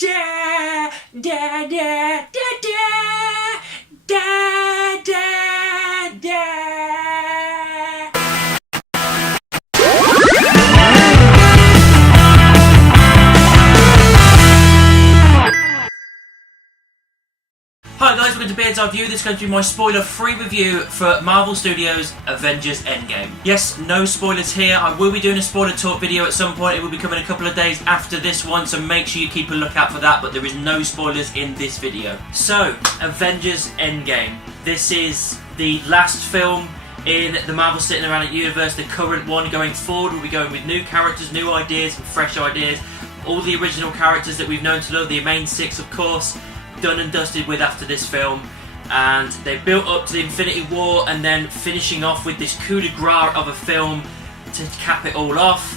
Da da da da da da da da. Hi guys, welcome to Beard's Eye View. This is going to be my spoiler-free review for Marvel Studios' Avengers Endgame. Yes, no spoilers here. I will be doing a spoiler talk video at some point. It will be coming a couple of days after this one, so make sure you keep a lookout for that, but there is no spoilers in this video. So, Avengers Endgame. This is the last film in the Marvel Cinematic Universe, the current one. Going forward, we'll be going with new characters, new ideas, and fresh ideas. All the original characters that we've known to love, the main six of course, done and dusted with after this film, and they built up to the Infinity War and then finishing off with this coup de grace of a film to cap it all off,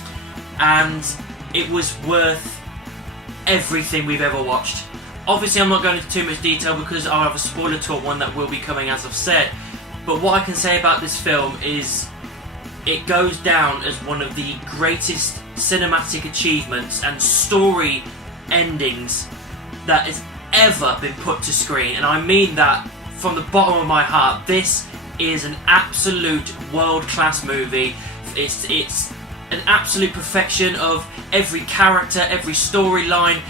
and it was worth everything we've ever watched. Obviously I'm not going into too much detail because I'll have a spoiler talk one that will be coming, as I've said, but what I can say about this film is it goes down as one of the greatest cinematic achievements and story endings that has ever been put to screen, and I mean that from the bottom of my heart. This is an absolute world-class movie. It's an absolute perfection of every character, every storyline,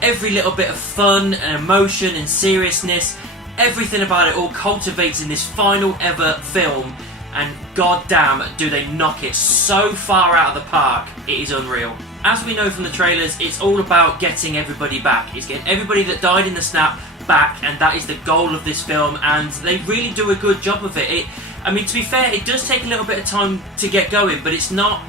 every little bit of fun and emotion and seriousness. Everything about it all cultivates in this final ever film, and goddamn do they knock it so far out of the park. It is unreal. As we know from the trailers, it's all about getting everybody back. It's getting everybody that died in the snap back, and that is the goal of this film, and they really do a good job of it. I mean, to be fair, it does take a little bit of time to get going, but it's not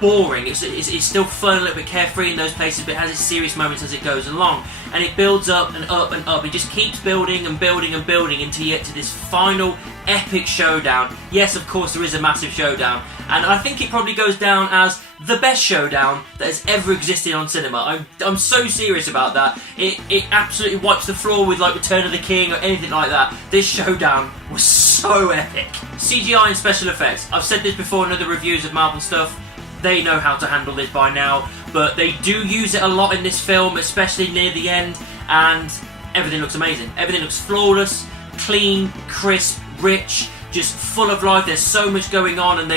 boring. It's still fun, a little bit carefree in those places, but it has its serious moments as it goes along. And it builds up and up and up. It just keeps building and building and building until you get to this final epic showdown. Yes, of course, there is a massive showdown, and I think it probably goes down as the best showdown that has ever existed on cinema. I'm so serious about that. It absolutely wipes the floor with like Return of the King or anything like that. This showdown was so epic. CGI and special effects. I've said this before in other reviews of Marvel stuff. They know how to handle this by now, but they do use it a lot in this film, especially near the end, and everything looks amazing. Everything looks flawless, clean, crisp, rich, just full of life. There's so much going on, and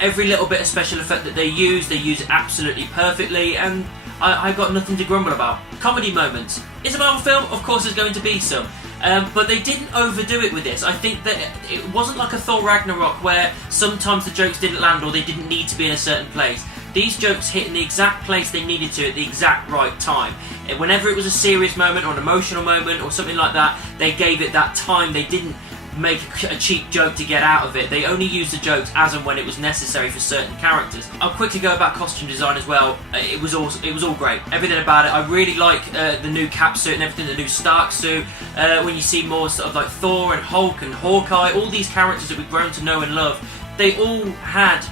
every little bit of special effect that they use it absolutely perfectly, and I got nothing to grumble about. Comedy moments. Is a Marvel film? Of course there's going to be some. But they didn't overdo it with this. I think that it wasn't like a Thor Ragnarok where sometimes the jokes didn't land or they didn't need to be in a certain place. These jokes hit in the exact place they needed to at the exact right time. Whenever it was a serious moment or an emotional moment or something like that, they gave it that time. They didn't make a cheap joke to get out of it. They only used the jokes as and when it was necessary for certain characters. I'll quickly go about costume design as well. It was all great. Everything about it. I really like the new Cap suit and everything, the new Stark suit. When you see more sort of like Thor and Hulk and Hawkeye, all these characters that we've grown to know and love, they all had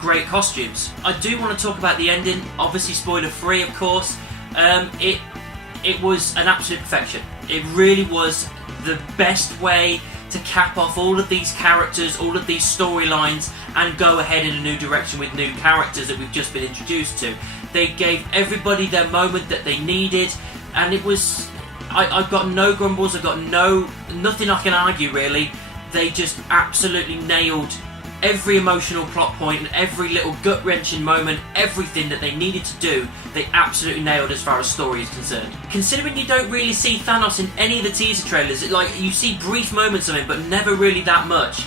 great costumes. I do want to talk about the ending, obviously spoiler free of course. It was an absolute perfection. It really was the best way to cap off all of these characters, all of these storylines, and go ahead in a new direction with new characters that we've just been introduced to. They gave everybody their moment that they needed, and it was... I've got no grumbles, I've got nothing I can argue really. They just absolutely nailed every emotional plot point and every little gut-wrenching moment, everything that they needed to do, they absolutely nailed as far as story is concerned. Considering you don't really see Thanos in any of the teaser trailers, you see brief moments of him, but never really that much.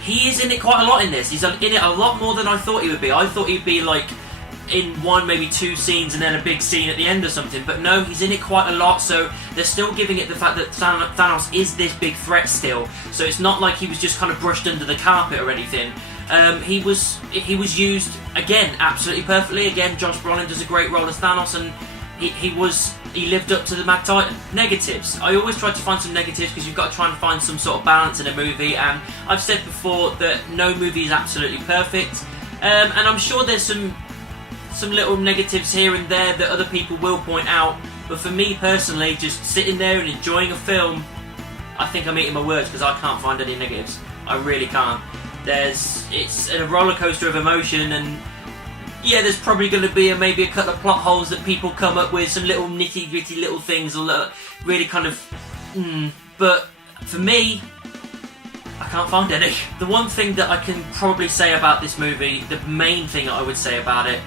He is in it quite a lot in this. He's in it a lot more than I thought he would be. I thought he'd be like in one, maybe two scenes and then a big scene at the end or something, but no, he's in it quite a lot, so they're still giving it the fact that Thanos is this big threat still, so it's not like he was just kind of brushed under the carpet or anything. He was used, again, absolutely perfectly. Again, Josh Brolin does a great role as Thanos, and he lived up to the Mad Titan. Negatives. I always try to find some negatives because you've got to try and find some sort of balance in a movie, and I've said before that no movie is absolutely perfect, and I'm sure there's some little negatives here and there that other people will point out, but for me personally, just sitting there and enjoying a film, I think I'm eating my words because I can't find any negatives. I really can't. It's a roller coaster of emotion, and yeah, there's probably going to be maybe a couple of plot holes that people come up with, some little nitty gritty little things, really kind of, but for me, I can't find any. The one thing that I can probably say about this movie, the main thing I would say about it,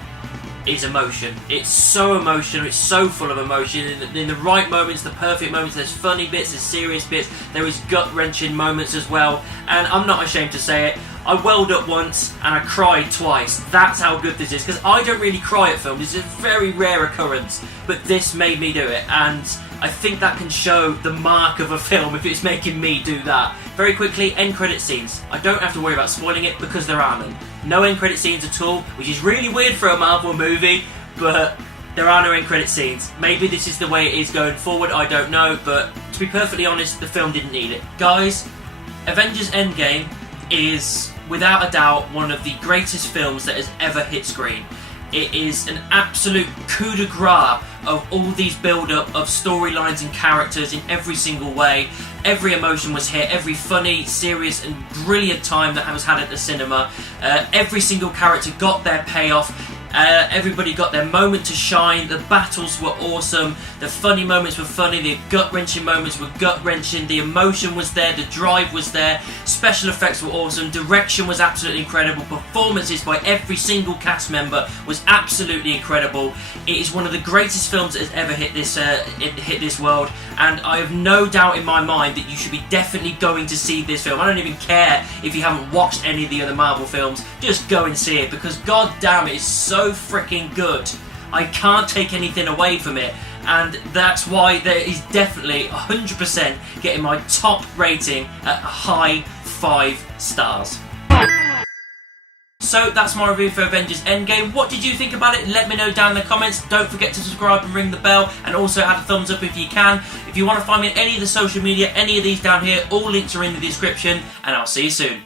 is emotion. It's so emotional, it's so full of emotion, in the right moments, the perfect moments. There's funny bits, there's serious bits, there is gut-wrenching moments as well, and I'm not ashamed to say it, I welled up once and I cried twice. That's how good this is, because I don't really cry at films. It's a very rare occurrence, but this made me do it, and I think that can show the mark of a film if it's making me do that. Very quickly, end credit scenes. I don't have to worry about spoiling it because there are none. No end credit scenes at all, which is really weird for a Marvel movie, but there are no end credit scenes. Maybe this is the way it is going forward, I don't know, but to be perfectly honest, the film didn't need it. Guys, Avengers Endgame is, without a doubt, one of the greatest films that has ever hit screen. It is an absolute coup de grace of all these build-up of storylines and characters in every single way. Every emotion was hit, every funny, serious and brilliant time that was had at the cinema. Every single character got their payoff. Everybody got their moment to shine. The battles were awesome. The funny moments were funny. The gut-wrenching moments were gut-wrenching. The emotion was there. The drive was there. Special effects were awesome. Direction was absolutely incredible. Performances by every single cast member was absolutely incredible. It is one of the greatest films that has ever hit this world, and I have no doubt in my mind that you should be definitely going to see this film. I don't even care if you haven't watched any of the other Marvel films. Just go and see it, because god damn, it is so freaking good. I can't take anything away from it, and that's why there is definitely 100% getting my top rating at a high 5 stars. So that's my review for Avengers Endgame. What did you think about it? Let me know down in the comments. Don't forget to subscribe and ring the bell, and also add a thumbs up if you can. If you want to find me on any of the social media, any of these down here, all links are in the description, and I'll see you soon.